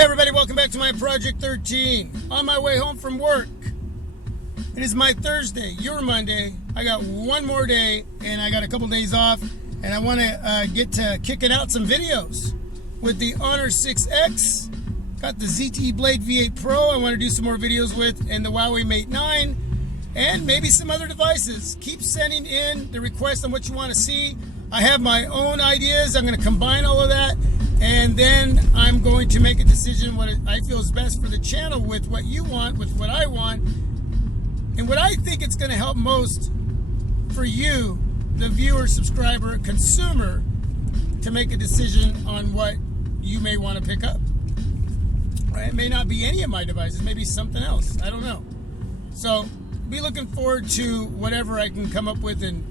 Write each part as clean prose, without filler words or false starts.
Hey everybody, welcome back to my Project 13. On my way home from work. It is my Thursday, your Monday. I got one more day and I got a couple days off, and I want to get to kicking out some videos with the Honor 6X. Got the ZTE Blade V8 Pro I want to do some more videos with, and the Huawei Mate 9, and maybe some other devices. Keep sending in the requests on what you want to see. I have my own ideas. I'm going to combine all of that, and then I'm going to make a decision what I feel is best for the channel with what you want, with what I want, and what I think it's going to help most for you, the viewer, subscriber, consumer, to make a decision on what you may want to pick up. It may not be any of my devices, maybe something else. I don't know. So be looking forward to whatever I can come up with and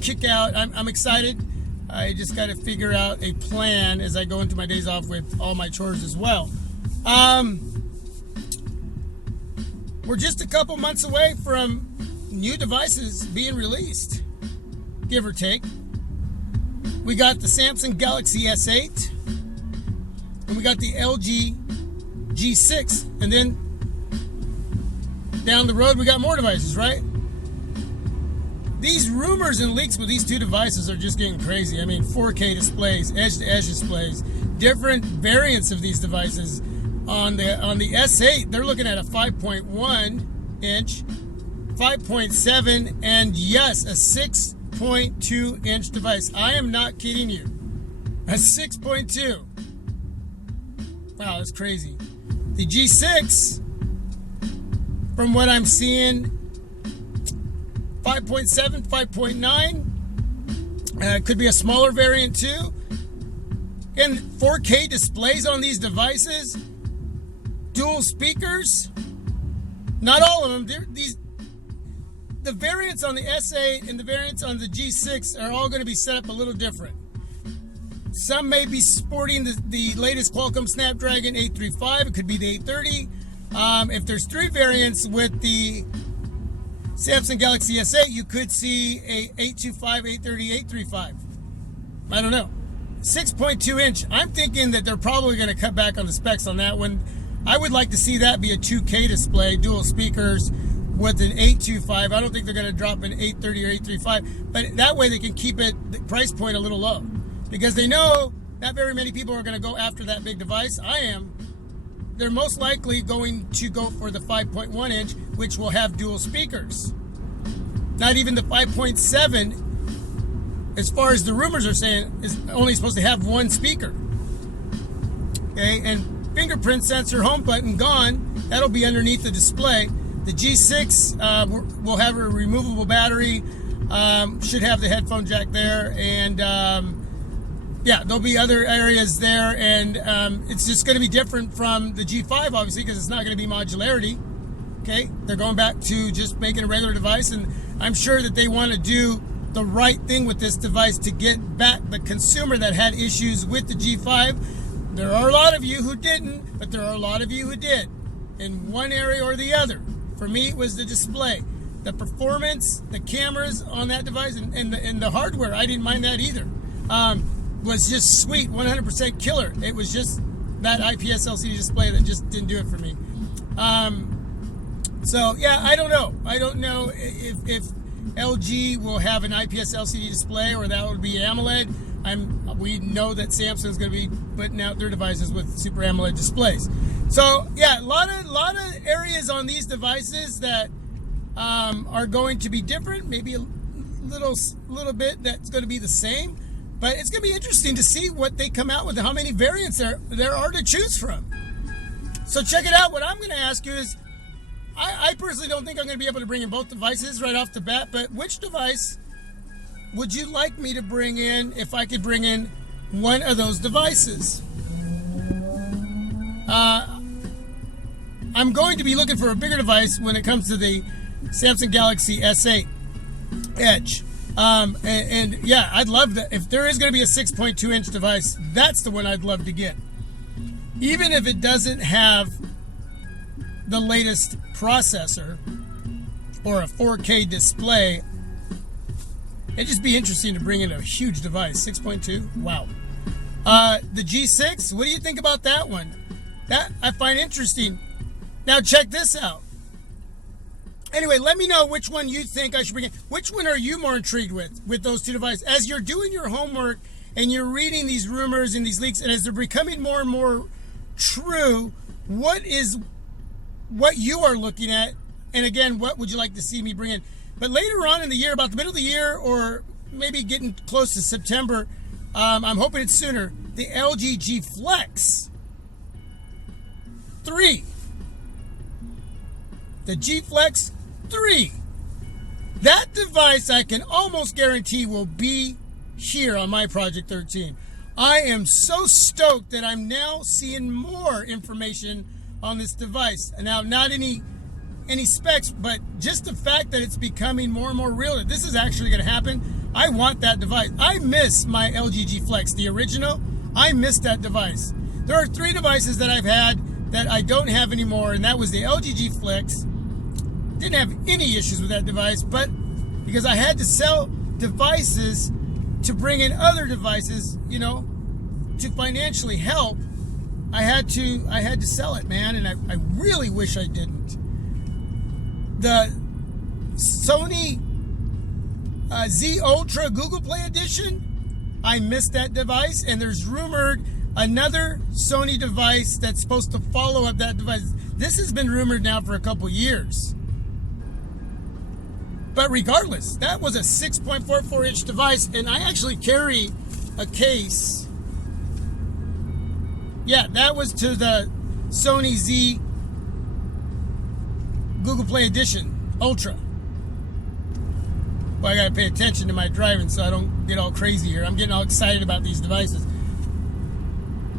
kick out. I'm excited. I just got to figure out a plan as I go into my days off with all my chores as well. We're just a couple months away from new devices being released, give or take. We got the Samsung Galaxy S8, and we got the LG G6, and then down the road we got more devices, right? These rumors and leaks with these two devices are just getting crazy. I mean, 4K displays, edge-to-edge displays, different variants of these devices. On the S8, they're looking at a 5.1 inch, 5.7, and yes, a 6.2 inch device. I am not kidding you. A 6.2. Wow, that's crazy. The G6, from what I'm seeing, 5.7, 5.9. Could be a smaller variant too. And 4K displays on these devices. Dual speakers. Not all of them. The variants on the S8 and the variants on the G6 are all going to be set up a little different. Some may be sporting the latest Qualcomm Snapdragon 835. It could be the 830. If there's three variants with the Samsung Galaxy S8, you could see a 825, 830, 835. I don't know. 6.2 inch. I'm thinking that they're probably going to cut back on the specs on that one. I would like to see that be a 2K display, dual speakers with an 825. I don't think they're going to drop an 830 or 835, but that way they can keep the price point a little low, because they know not very many people are going to go after that big device. I am. They're most likely going to go for the 5.1 inch, which will have dual speakers. Not even the 5.7, as far as the rumors are saying, is only supposed to have one speaker. Okay, and fingerprint sensor, home button gone. That'll be underneath the display. The G6 will have a removable battery. Should have the headphone jack there, and yeah, there'll be other areas there, and it's just going to be different from the G5, obviously, because it's not going to be modularity. Okay, they're going back to just making a regular device, and I'm sure that they want to do the right thing with this device to get back the consumer that had issues with the G5. There are a lot of you who didn't, but there are a lot of you who did, in one area or the other. For me, it was the display, the performance, the cameras on that device, and the hardware. I didn't mind that either. Was just sweet, 100% killer. It was just that IPS LCD display that just didn't do it for me. So yeah, I don't know. I don't know if LG will have an IPS LCD display or that would be AMOLED. We know that Samsung's going to be putting out their devices with Super AMOLED displays. So yeah, a lot of areas on these devices that are going to be different. Maybe a little bit that's going to be the same. But it's going to be interesting to see what they come out with and how many variants there are to choose from. So check it out. What I'm going to ask you is, I personally don't think I'm going to be able to bring in both devices right off the bat, but which device would you like me to bring in if I could bring in one of those devices? I'm going to be looking for a bigger device when it comes to the Samsung Galaxy S8 Edge. And yeah, I'd love that. If there is going to be a 6.2 inch device, that's the one I'd love to get. Even if it doesn't have the latest processor or a 4K display, it'd just be interesting to bring in a huge device. 6.2, wow. The G6, what do you think about that one? that I find interesting. Now check this out. Anyway, let me know which one you think I should bring in. Which one are you more intrigued with those two devices? As you're doing your homework and you're reading these rumors and these leaks, and as they're becoming more and more true, what you are looking at, and again, what would you like to see me bring in? But later on in the year, about the middle of the year, or maybe getting close to September, I'm hoping it's sooner, the LG G.Flex3. The G.Flex3. That device I can almost guarantee will be here on my Project 13. I am so stoked that I'm now seeing more information on this device. Now, not any specs, but just the fact that it's becoming more and more real, that this is actually going to happen. I want that device. I miss my LG G.Flex, the original. I miss that device. There are 3 devices that I've had that I don't have anymore, and that was the LG G.Flex. Didn't have any issues with that device, but because I had to sell devices to bring in other devices, you know, to financially help, I had to sell it, man, and I really wish I didn't. The Sony Z Ultra Google Play Edition, I missed that device, and there's rumored another Sony device that's supposed to follow up that device. This has been rumored now for a couple years. But regardless, that was a 6.44 inch device, and I actually carry a case. Yeah, that was to the Sony Z Google Play Edition Ultra. Well, I gotta pay attention to my driving so I don't get all crazy here. I'm getting all excited about these devices.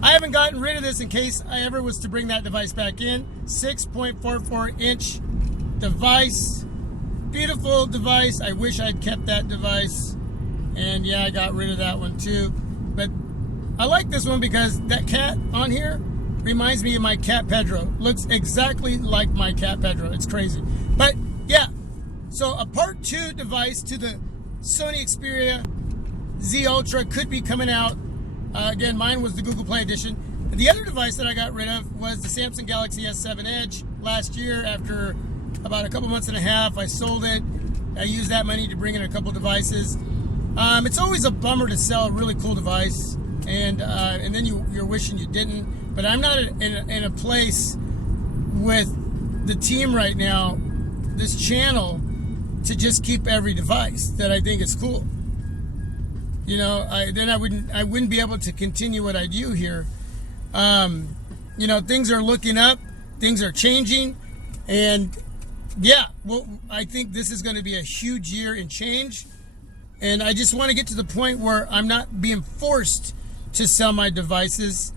I haven't gotten rid of this in case I ever was to bring that device back in. 6.44 inch device. Beautiful device. I wish I'd kept that device. And yeah, I got rid of that one too. But I like this one because that cat on here reminds me of my cat Pedro. Looks exactly like my cat Pedro. It's crazy. But yeah, so a part 2 device to the Sony Xperia Z Ultra could be coming out. Again, mine was the Google Play Edition. And the other device that I got rid of was the Samsung Galaxy S7 Edge last year. After about a couple months and a half, I sold it. I used that money to bring in a couple devices. It's always a bummer to sell a really cool device, and then you're wishing you didn't. But I'm not in a place with the team right now, this channel, to just keep every device that I think is cool. You know, then I wouldn't be able to continue what I do here. You know, things are looking up, things are changing, and yeah, well, I think this is going to be a huge year in change, and I just want to get to the point where I'm not being forced to sell my devices.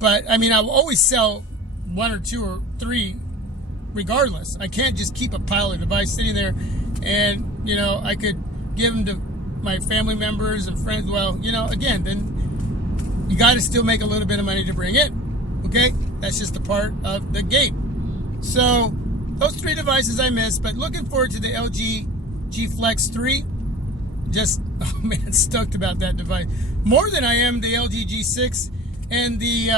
But I mean, I'll always sell 1 or 2 or 3 regardless. I can't just keep a pile of devices sitting there, and you know, I could give them to my family members and friends. Well, you know, again, then you got to still make a little bit of money to bring in. Okay, that's just a part of the game. So those 3 devices I missed, but looking forward to the LG G.Flex3. Just, oh man, stoked about that device. More than I am the LG G6 and the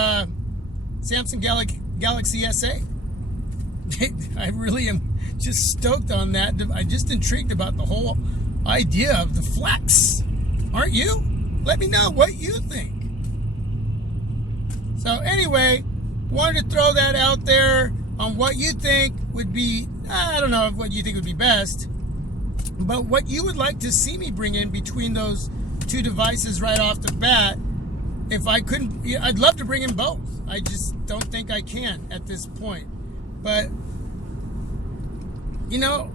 Samsung Galaxy SA. I really am just stoked on that. I'm just intrigued about the whole idea of the Flex. Aren't you? Let me know what you think. So anyway, wanted to throw that out there on what you think would be, I don't know what you think would be best, but what you would like to see me bring in between those 2 devices right off the bat. If I couldn't, I'd love to bring in both. I just don't think I can at this point. But, you know,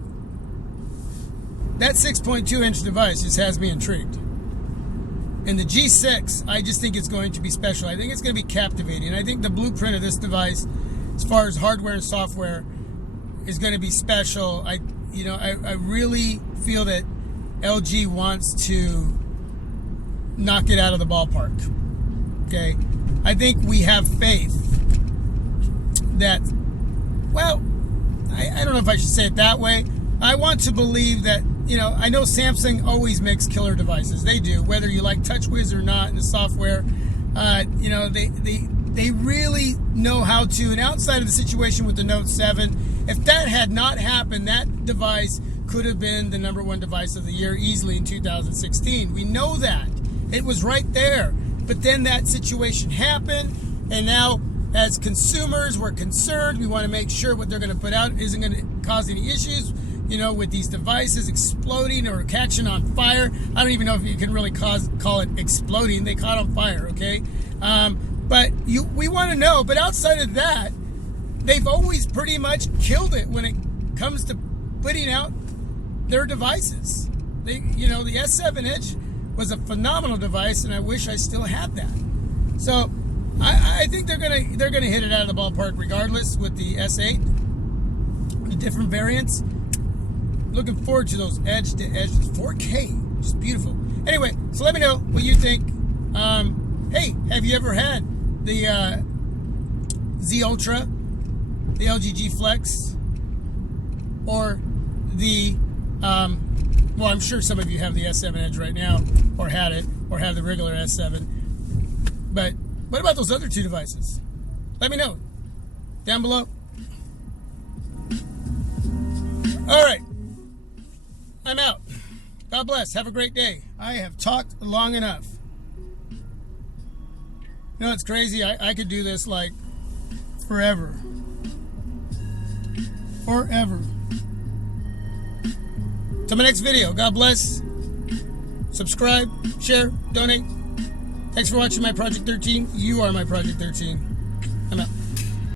that 6.2 inch device just has me intrigued. And the G6, I just think it's going to be special. I think it's going to be captivating. I think the blueprint of this device, as far as hardware and software, is going to be special. I really feel that LG wants to knock it out of the ballpark. Okay, I think we have faith that, well, I don't know if I should say it that way. I want to believe that, you know, I know Samsung always makes killer devices. They do, whether you like TouchWiz or not in the software. You know, they They really know how to. And outside of the situation with the Note 7, if that had not happened, that device could have been the #1 device of the year easily in 2016. We know that. It was right there. But then that situation happened, and now as consumers, we're concerned. We want to make sure what they're going to put out isn't going to cause any issues, with these devices exploding or catching on fire. I don't even know if you can really call it exploding. They caught on fire, okay? But we want to know. But outside of that, they've always pretty much killed it when it comes to putting out their devices. The S7 Edge was a phenomenal device, and I wish I still had that. So I think they're gonna hit it out of the ballpark regardless with the S8, the different variants. Looking forward to those edge to edge 4K, just beautiful. Anyway, so let me know what you think. Hey, have you ever had the Z Ultra, the LG G.Flex, or the well, I'm sure some of you have the S7 Edge right now, or had it, or have the regular S7. But what about those other two devices? Let me know down below. All right, I'm out. God bless. Have a great day. I have talked long enough. It's crazy. I could do this like forever. Forever. Till my next video. God bless. Subscribe, share, donate. Thanks for watching my Project 13. You are my Project 13.